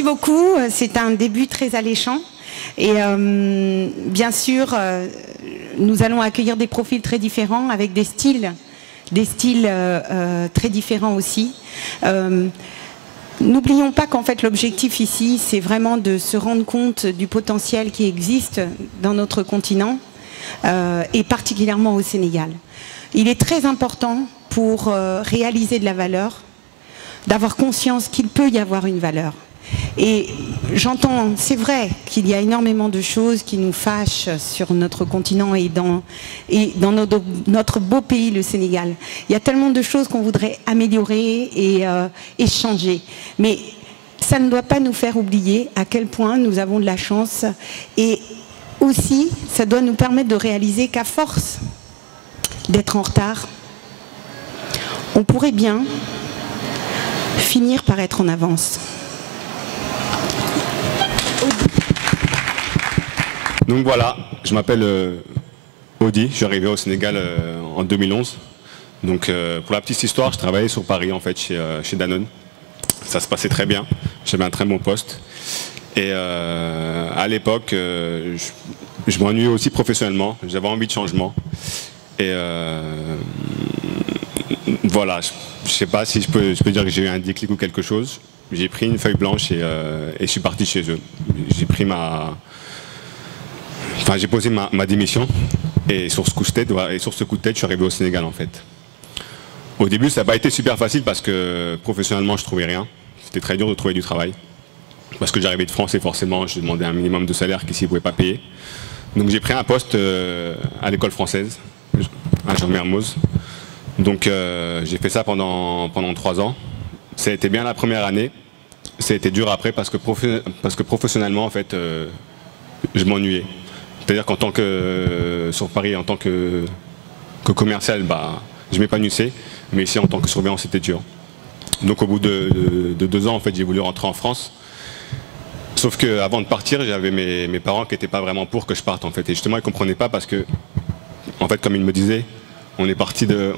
merci beaucoup. C'est un début très alléchant. Et bien sûr, nous allons accueillir des profils très différents avec des styles très différents aussi. N'oublions pas qu'en fait l'objectif ici, c'est vraiment de se rendre compte du potentiel qui existe dans notre continent et particulièrement au Sénégal. Il est très important pour réaliser de la valeur, d'avoir conscience qu'il peut y avoir une valeur. Et j'entends, c'est vrai qu'il y a énormément de choses qui nous fâchent sur notre continent et dans notre beau pays, le Sénégal. Il y a tellement de choses qu'on voudrait améliorer et changer. Mais ça ne doit pas nous faire oublier à quel point nous avons de la chance. Et aussi, ça doit nous permettre de réaliser qu'à force d'être en retard, on pourrait bien finir par être en avance. Donc voilà, je m'appelle Audi, je suis arrivé au Sénégal en 2011. Donc pour la petite histoire, je travaillais sur Paris en fait chez Danone. Ça se passait très bien, j'avais un très bon poste. Et à l'époque, je m'ennuyais aussi professionnellement, j'avais envie de changement. Et voilà, je ne sais pas si je peux dire que j'ai eu un déclic ou quelque chose. J'ai pris une feuille blanche et je suis parti chez eux. J'ai pris j'ai posé ma démission et sur ce coup de tête, je suis arrivé au Sénégal en fait. Au début, ça n'a pas été super facile parce que professionnellement, je ne trouvais rien. C'était très dur de trouver du travail. Parce que j'arrivais de France et forcément, je demandais un minimum de salaire qu'ici, ils ne pouvaient pas payer. Donc j'ai pris un poste à l'école française, à Jean-Mermoz. Donc j'ai fait ça pendant 3 ans. Ça a été bien la première année. Ça a été dur après parce que professionnellement, en fait, je m'ennuyais. C'est-à-dire qu'en tant que sur Paris, en tant que commercial, je m'épanouissais, mais ici en tant que surveillant, c'était dur. Donc au bout de 2 ans, en fait, j'ai voulu rentrer en France. Sauf qu'avant de partir, j'avais mes parents qui n'étaient pas vraiment pour que je parte en fait. Et justement, ils ne comprenaient pas parce que, en fait, comme ils me disaient, on est parti de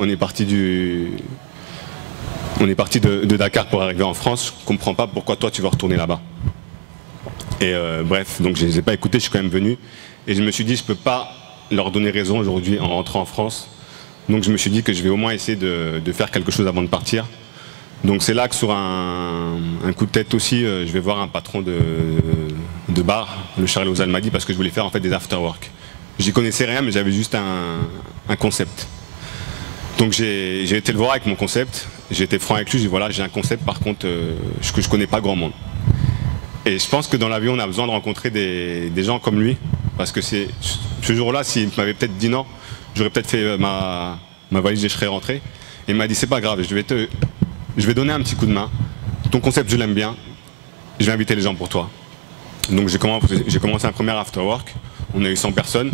Dakar pour arriver en France. Je ne comprends pas pourquoi toi tu vas retourner là-bas. Et bref, donc je ne les ai pas écoutés, je suis quand même venu. Et je me suis dit, je ne peux pas leur donner raison aujourd'hui en rentrant en France. Donc je me suis dit que je vais au moins essayer de faire quelque chose avant de partir. Donc c'est là que sur un coup de tête aussi, je vais voir un patron de bar, le Charles Ozal m'a dit, parce que je voulais faire en fait des after-work. J'y connaissais rien, mais j'avais juste un concept. Donc j'ai été le voir avec mon concept, j'ai été franc avec lui, j'ai dit voilà, j'ai un concept par contre que je ne connais pas grand monde. Et je pense que dans la vie, on a besoin de rencontrer des gens comme lui, parce que ce jour-là, s'il m'avait peut-être dit non, j'aurais peut-être fait ma valise et je serais rentré. Et il m'a dit c'est pas grave, je vais donner un petit coup de main. Ton concept, je l'aime bien. Je vais inviter les gens pour toi. Donc j'ai commencé un premier after work. On a eu 100 personnes.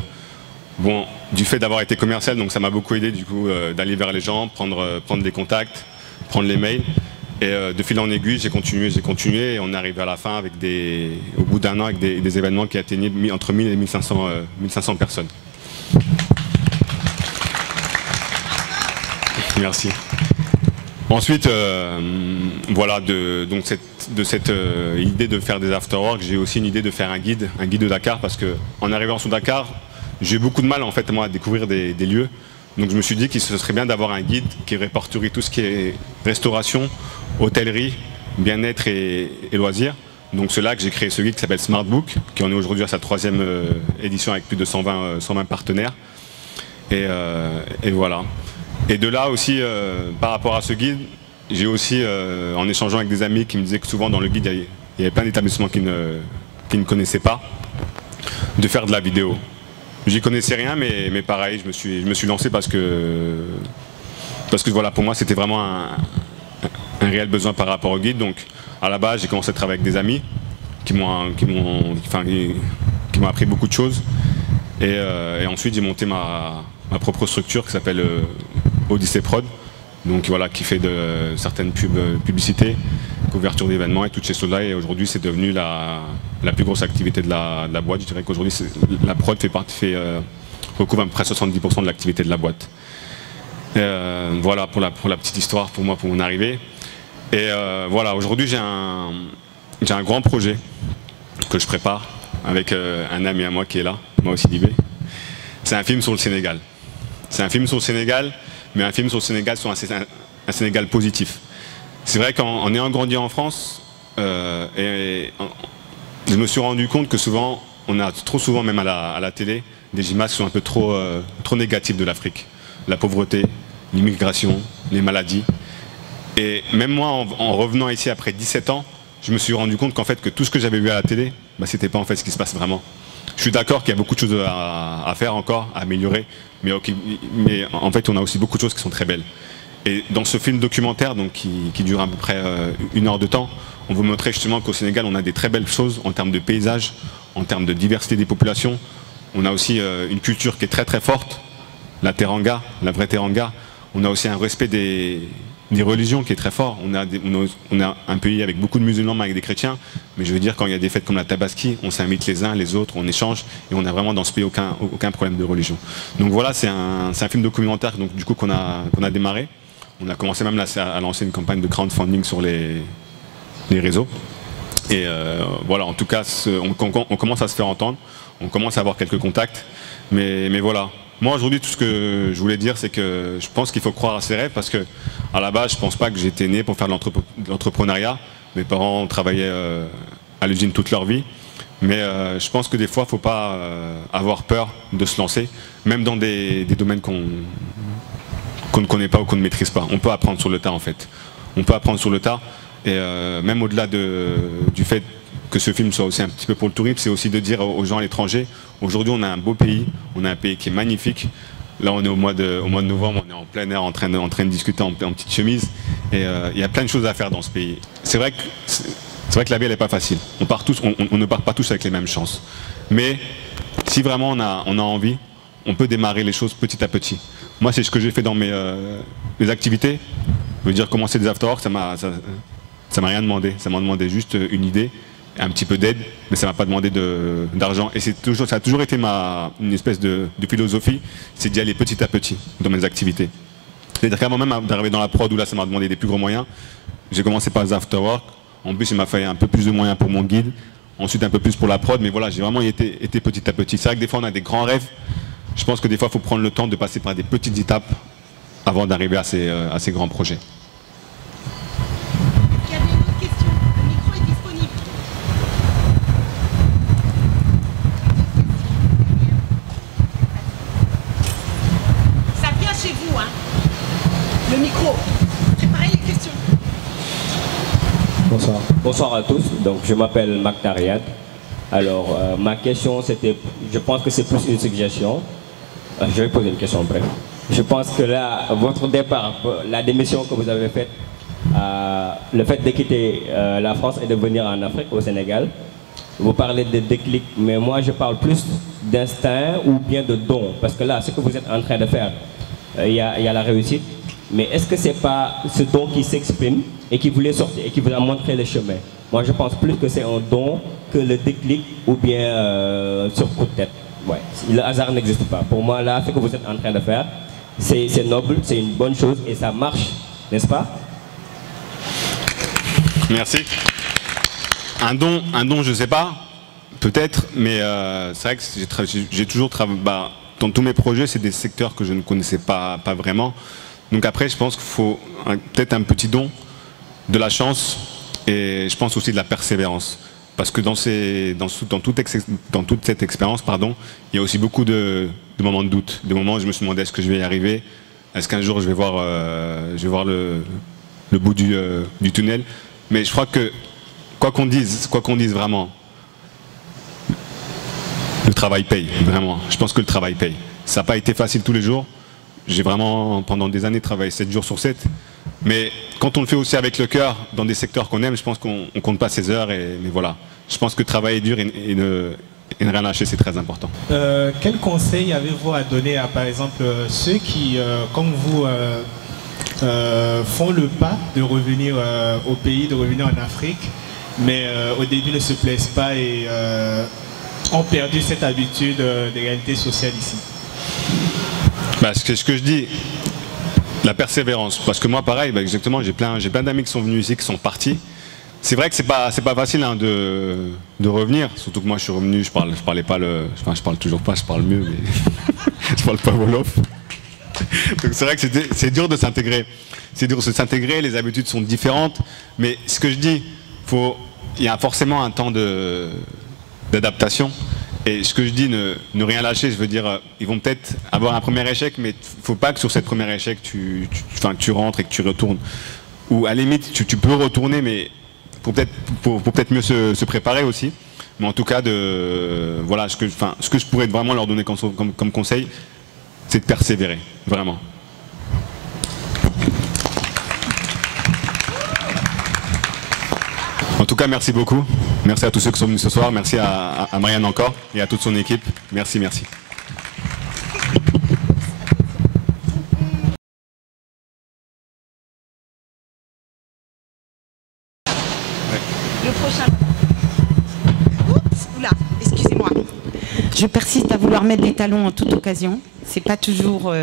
Bon, du fait d'avoir été commercial, donc ça m'a beaucoup aidé du coup d'aller vers les gens, prendre des contacts, prendre les mails. Et de fil en aiguille, j'ai continué et on est arrivé à la fin avec au bout d'1 an avec des événements qui atteignaient entre 1000 et 1500 personnes. Merci. Ensuite, voilà, de cette idée de faire des after-work, j'ai aussi une idée de faire un guide de Dakar, parce qu'en arrivant sur Dakar, j'ai eu beaucoup de mal en fait moi à découvrir des lieux. Donc je me suis dit que ce serait bien d'avoir un guide qui répertorie tout ce qui est restauration, hôtellerie, bien-être et loisirs. Donc c'est là que j'ai créé ce guide qui s'appelle Smartbook, qui en est aujourd'hui à sa 3e édition avec plus de 120 partenaires. Et voilà. Et de là aussi, par rapport à ce guide, j'ai aussi, en échangeant avec des amis qui me disaient que souvent dans le guide, il y avait plein d'établissements qui ne connaissaient pas, de faire de la vidéo. J'y connaissais rien, mais pareil, je me suis lancé parce que voilà, pour moi, c'était vraiment un réel besoin par rapport au guide. Donc, à la base, j'ai commencé à travailler avec des amis qui m'ont appris beaucoup de choses. Et ensuite, j'ai monté ma propre structure qui s'appelle Odyssey Prod, donc voilà, qui fait de certaines publicités, couverture d'événements et toutes ces choses-là. Et aujourd'hui, c'est devenu la plus grosse activité de la boîte. Je dirais qu'aujourd'hui, la prod recouvre à peu près 70% de l'activité de la boîte. Voilà pour la petite histoire pour moi, pour mon arrivée. Et voilà, aujourd'hui, j'ai un j'ai un grand projet que je prépare avec un ami à moi qui est là, moi aussi Dibé. C'est un film sur le Sénégal. C'est un film sur le Sénégal, mais un film sur le Sénégal sur un Sénégal positif. C'est vrai qu'en ayant grandi en France, je me suis rendu compte que souvent, on a trop souvent, même à la télé, des images qui sont un peu trop négatives de l'Afrique. La pauvreté, l'immigration, les maladies. Et même moi, en revenant ici après 17 ans, je me suis rendu compte qu'en fait, que tout ce que j'avais vu à la télé, bah, c'était pas en fait ce qui se passe vraiment. Je suis d'accord qu'il y a beaucoup de choses à faire encore, à améliorer, mais en fait, on a aussi beaucoup de choses qui sont très belles. Et dans ce film documentaire, donc, qui dure à peu près 1 heure de temps, on veut montrer justement qu'au Sénégal, on a des très belles choses en termes de paysages, en termes de diversité des populations. On a aussi une culture qui est très très forte, la teranga, la vraie teranga. On a aussi un respect des religions qui est très fort. On a un pays avec beaucoup de musulmans, avec des chrétiens, mais je veux dire, quand il y a des fêtes comme la Tabaski, on s'invite les uns les autres, on échange, et on n'a vraiment dans ce pays aucun problème de religion. Donc voilà, c'est un film documentaire donc, du coup, qu'on a démarré. On a commencé même là, à lancer une campagne de crowdfunding sur les réseaux. Et voilà, en tout cas, on commence à se faire entendre, on commence à avoir quelques contacts, mais voilà. Moi aujourd'hui, tout ce que je voulais dire, c'est que je pense qu'il faut croire à ses rêves, parce que à la base, je ne pense pas que j'étais né pour faire de l'entrepreneuriat. Mes parents travaillaient à l'usine toute leur vie, mais je pense que des fois, il ne faut pas avoir peur de se lancer, même dans des domaines qu'on ne connaît pas ou qu'on ne maîtrise pas. On peut apprendre sur le tas en fait. On peut apprendre sur le tas, et même au-delà du fait que ce film soit aussi un petit peu pour le tourisme, c'est aussi de dire aux gens à l'étranger, aujourd'hui on a un beau pays, on a un pays qui est magnifique. Là on est au mois de novembre, on est en plein air en train de discuter en petite chemise, et il y a plein de choses à faire dans ce pays. C'est vrai que la vie elle n'est pas facile, on ne part pas tous avec les mêmes chances. Mais si vraiment on a envie, on peut démarrer les choses petit à petit. Moi c'est ce que j'ai fait dans mes activités. Je veux dire, commencer des after-work, ça m'a rien demandé. Ça m'a demandé juste une idée, un petit peu d'aide, mais ça m'a pas demandé d'argent. Et ça a toujours été une espèce de philosophie, c'est d'y aller petit à petit dans mes activités. C'est-à-dire qu'avant même d'arriver dans la prod où là ça m'a demandé des plus gros moyens, j'ai commencé par les after-work. En plus, il m'a fallu un peu plus de moyens pour mon guide, ensuite un peu plus pour la prod, mais voilà, j'ai vraiment été petit à petit. C'est vrai que des fois on a des grands rêves. Je pense que des fois il faut prendre le temps de passer par des petites étapes avant d'arriver à ces grands projets. Il y avait une autre question. Le micro est disponible. Ça vient chez vous, hein. Le micro. Préparez les questions. Bonsoir. Bonsoir à tous. Donc, je m'appelle Mactariad. Alors, ma question, c'était, je pense que c'est plus une suggestion. Je vais poser une question après. Je pense que là, votre départ, la démission que vous avez faite, le fait de quitter la France et de venir en Afrique, au Sénégal, vous parlez de déclic, mais moi je parle plus d'instinct ou bien de don. Parce que là, ce que vous êtes en train de faire, il y a la réussite, mais est-ce que ce n'est pas ce don qui s'exprime et qui voulait sortir et qui vous a montré le chemin? Moi je pense plus que c'est un don que le déclic ou bien sur coup de tête. Ouais. Le hasard n'existe pas. Pour moi, là, ce que vous êtes en train de faire, c'est noble, c'est une bonne chose et ça marche, n'est-ce pas? Merci. Un don, je ne sais pas, peut-être, mais c'est vrai que j'ai toujours travaillé. Dans tous mes projets, c'est des secteurs que je ne connaissais pas vraiment. Donc après, je pense qu'il faut peut-être un petit don, de la chance, et je pense aussi de la persévérance. Parce que dans toute cette expérience, il y a aussi beaucoup de moments de doute, de moments où je me suis demandé est-ce que je vais y arriver, est-ce qu'un jour je vais voir le bout du tunnel. Mais je crois que quoi qu'on dise vraiment, le travail paye, vraiment. Je pense que le travail paye. Ça n'a pas été facile tous les jours. J'ai vraiment, pendant des années, travaillé 7 jours sur 7. Mais quand on le fait aussi avec le cœur, dans des secteurs qu'on aime, je pense qu'on ne compte pas ses heures. Mais voilà, je pense que travailler dur et ne rien lâcher, c'est très important. Quel conseil avez-vous à donner à, par exemple, ceux qui, comme vous, font le pas de revenir au pays, de revenir en Afrique, mais au début ne se plaisent pas et ont perdu cette habitude des réalités sociales ici? Ce que je dis, la persévérance. Parce que moi, pareil, exactement, j'ai plein d'amis qui sont venus ici, qui sont partis. c'est vrai que c'est pas facile hein, de revenir, surtout que moi je suis revenu, je parle toujours pas, je parle mieux, mais je parle pas wolof. Donc c'est vrai que c'est dur de s'intégrer. C'est dur de s'intégrer, les habitudes sont différentes, mais ce que je dis, il y a forcément un temps d'adaptation. Et ce que je dis, ne rien lâcher, je veux dire, ils vont peut-être avoir un premier échec, mais il ne faut pas que sur cette première échec, tu rentres et que tu retournes. Ou à la limite, tu peux retourner, mais pour peut-être mieux se préparer aussi. Mais en tout cas, voilà, ce que je pourrais vraiment leur donner comme conseil, c'est de persévérer, vraiment. En tout cas, merci beaucoup. Merci à tous ceux qui sont venus ce soir. Merci à Marianne encore et à toute son équipe. Merci, merci. Le prochain. Oups, oula, excusez-moi. Je persiste à vouloir mettre des talons en toute occasion. C'est pas toujours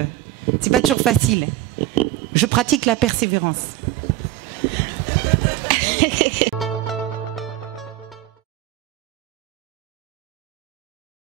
facile. Je pratique la persévérance.